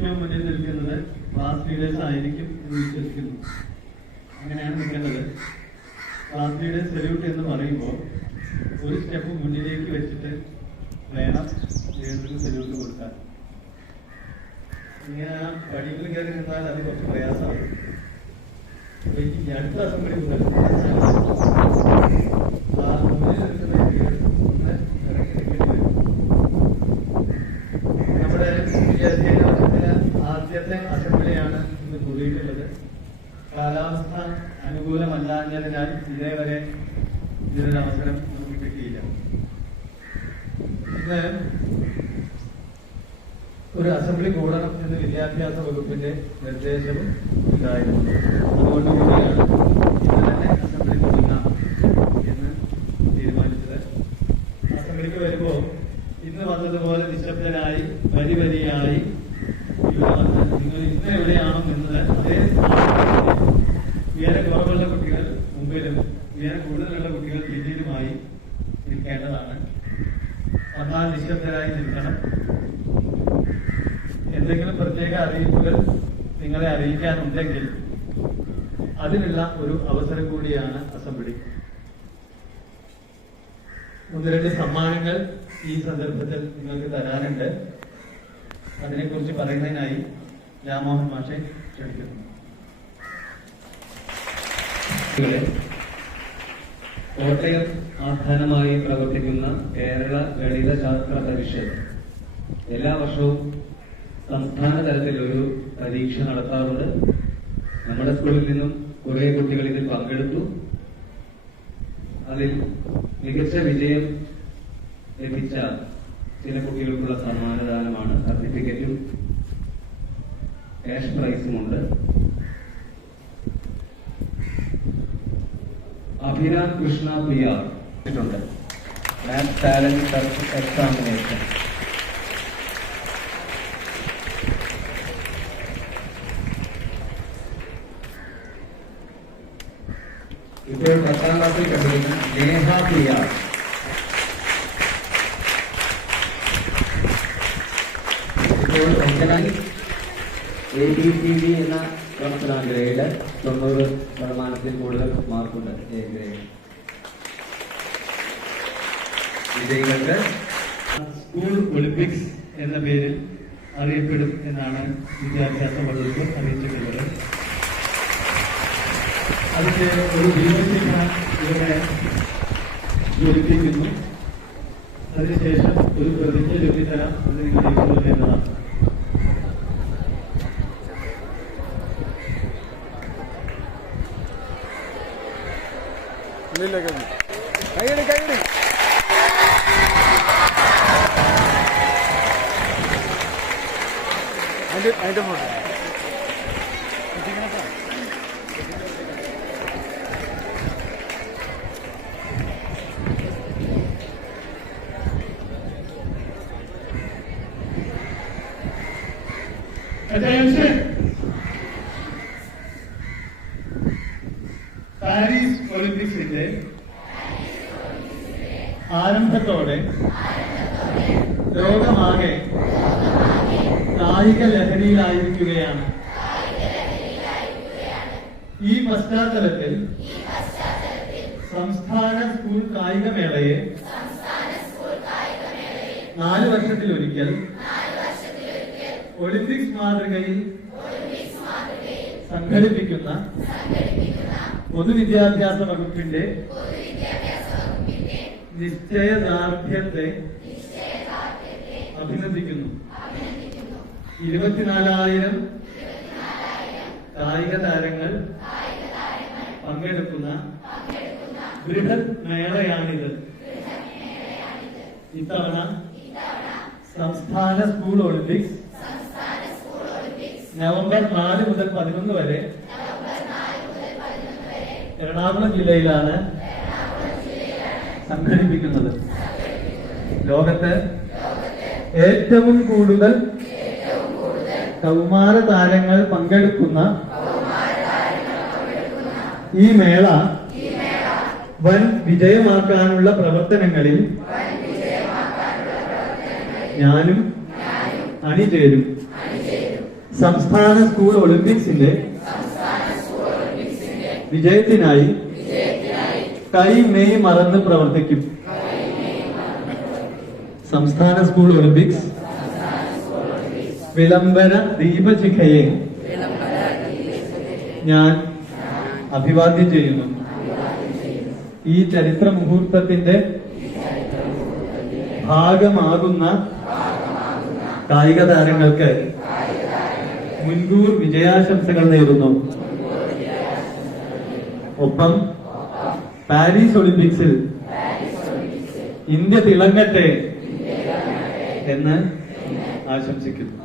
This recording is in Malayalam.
ഏറ്റവും മുന്നിൽ നിൽക്കുന്നത് ക്ലാസ് ലീഡേഴ്സ് ആയിരിക്കും എന്ന് വിശ്വസിക്കുന്നു. അങ്ങനെയാണ് നിൽക്കേണ്ടത്. ക്ലാസ് ലീഡേഴ്സ് സല്യൂട്ട് എന്ന് പറയുമ്പോൾ ഒരു സ്റ്റെപ്പ് മുന്നിലേക്ക് വെച്ചിട്ട് വേണം ലീഡർക്ക് സല്യൂട്ട് കൊടുക്കാൻ. ഇങ്ങനെ പടികൾ കയറി നിന്നാൽ അത് കുറച്ച് പ്രയാസമാണ്. ഈ അടുത്ത അസംബ്ലി മുതൽ നമ്മുടെ ആദ്യത്തെ അസംബ്ലിയാണ് ഇന്ന് കൂടിയിട്ടുള്ളത്. കാലാവസ്ഥ അനുകൂലമല്ലാഞ്ഞതിനാൽ ഇതേവരെ ഇതിനൊരു അവസരം നമുക്ക് കിട്ടിയില്ല. ഇന്ന് ഒരു അസംബ്ലി കൂടണം എന്ന് വിദ്യാഭ്യാസ വകുപ്പിന്റെ നിർദ്ദേശവും ഉണ്ടായിരുന്നു. അതുകൊണ്ടുകൂടിയാണ് ഇന്ന് തന്നെ അസംബ്ലി തുടങ്ങാം എന്ന് തീരുമാനിച്ചത്. അസംബ്ലിക്ക് വരുമ്പോൾ ഇന്ന് വന്നതുപോലെ നിശബ്ദരായി വരി വരിയായി ഇവിടെ വന്ന് നിങ്ങൾ ഇന്ന് എവിടെയാണോ നിന്നത് അതേ ഉയരം കുറവുള്ള കുട്ടികൾ മുമ്പിലും ഉയരം കൂടുതലുള്ള കുട്ടികൾ പിന്നിലുമായി നിൽക്കേണ്ടതാണ്. എന്നാൽ നിശബ്ദരായി നിൽക്കണം. എന്തെങ്കിലും പ്രത്യേക അറിയിപ്പുകൾ നിങ്ങളെ അറിയിക്കാനുണ്ടെങ്കിൽ അതിനുള്ള ഒരു അവസരം കൂടിയാണ് അസംബ്ലി. 1-2 സമ്മാനങ്ങൾ ഈ സന്ദർഭത്തിൽ നിങ്ങൾക്ക് തരാനുണ്ട്. അതിനെക്കുറിച്ച് പറയുന്നതിനായി രാമോഹൻ മാഷെ ക്ഷണിക്കുന്നു. കോട്ടയം ആസ്ഥാനമായി പ്രവർത്തിക്കുന്ന കേരള ഗണിതശാസ്ത്ര പരിഷത്ത് എല്ലാ വർഷവും സംസ്ഥാന തലത്തിൽ ഒരു പരീക്ഷ നടത്താറുണ്ട്. നമ്മുടെ സ്കൂളിൽ നിന്നും കുറെ കുട്ടികൾ ഇതിൽ പങ്കെടുത്തു. അതിൽ മികച്ച വിജയം ലഭിച്ച ചില കുട്ടികൾക്കുള്ള സമ്മാനദാനമാണ്. സർട്ടിഫിക്കറ്റും ക്യാഷ് പ്രൈസുമുണ്ട്. Abhiram Krishna PR maths talent examination. ഇപ്പോൾ 10ാം ക്ലാസ്സിൽ പഠിക്കുന്ന നേഹ PR. ഇപ്പോൾ ABCD എന്ന ക്ലാസ്സിലാണ് ഗ്രേഡ് 90% കൂടുതൽ മാർക്കുണ്ട്. A grade. വിജയികൾക്ക് സ്കൂൾ ഒളിമ്പിക്സ് എന്ന പേരിൽ അറിയപ്പെടും എന്നാണ് വിദ്യാഭ്യാസ വകുപ്പ് അറിയിച്ചിട്ടുള്ളത്. അതിന്റെ ഒരു ദീപശിഖ ഇവിടെ ജ്വലിപ്പിക്കുന്നു. അതിനുശേഷം ഒരു പ്രതിജ്ഞ ചൊല്ലിത്തരാം. അത് നിങ്ങൾ ഏറ്റുകൊള്ളേണ്ടതാണ്. കൈയ്യടി കൈയ്യടി. അതിന്റെ ഫോട്ടോ പാരീസ് ഒളിമ്പിക്സിന്റെ ആരംഭത്തോടെ ലോകമാകെ കായിക ലഹരിയിലായിരിക്കുകയാണ്. ഈ പശ്ചാത്തലത്തിൽ സംസ്ഥാന സ്കൂൾ കായികമേളയെ 4 വർഷത്തിലൊരിക്കൽ ഒളിമ്പിക്സ് മാതൃകയിൽ സംഘടിപ്പിക്കുന്ന പൊതുവിദ്യാഭ്യാസ വകുപ്പിന്റെ നിശ്ചയദാർഢ്യത്തെ അഭിനന്ദിക്കുന്നു. 24,000 കായിക താരങ്ങൾ പങ്കെടുക്കുന്ന ബൃഹത് മേളയാണിത്. ഇത്തവണ സംസ്ഥാന സ്കൂൾ ഒളിമ്പിക്സ് നവംബർ 4 മുതൽ 11 വരെ എറണാകുളം ജില്ലയിലാണ് സംഘടിപ്പിക്കുന്നത്. ലോകത്ത് ഏറ്റവും കൂടുതൽ കൗമാര താരങ്ങൾ പങ്കെടുക്കുന്ന ഈ മേള വൻ വിജയമാക്കാനുള്ള പ്രവർത്തനങ്ങളിൽ ഞാനും അണിചേരും. സംസ്ഥാന സ്കൂൾ ഒളിമ്പിക്സിന്റെ വിജയത്തിനായി കൈ മെയ് മറന്ന് പ്രവർത്തിക്കും. സംസ്ഥാന സ്കൂൾ ഒളിമ്പിക്സ് വിളംബര ദീപശിഖയെ ഞാൻ അഭിവാദ്യം ചെയ്യുന്നു. ഈ ചരിത്ര മുഹൂർത്തത്തിന്റെ ഭാഗമാകുന്ന കായിക താരങ്ങൾക്ക് മുൻകൂർ വിജയാശംസകൾ നേരുന്നു. ഒപ്പം പാരീസ് ഒളിമ്പിക്സിൽ ഇന്ത്യ തിളങ്ങട്ടെ എന്ന് ആശംസിക്കുന്നു.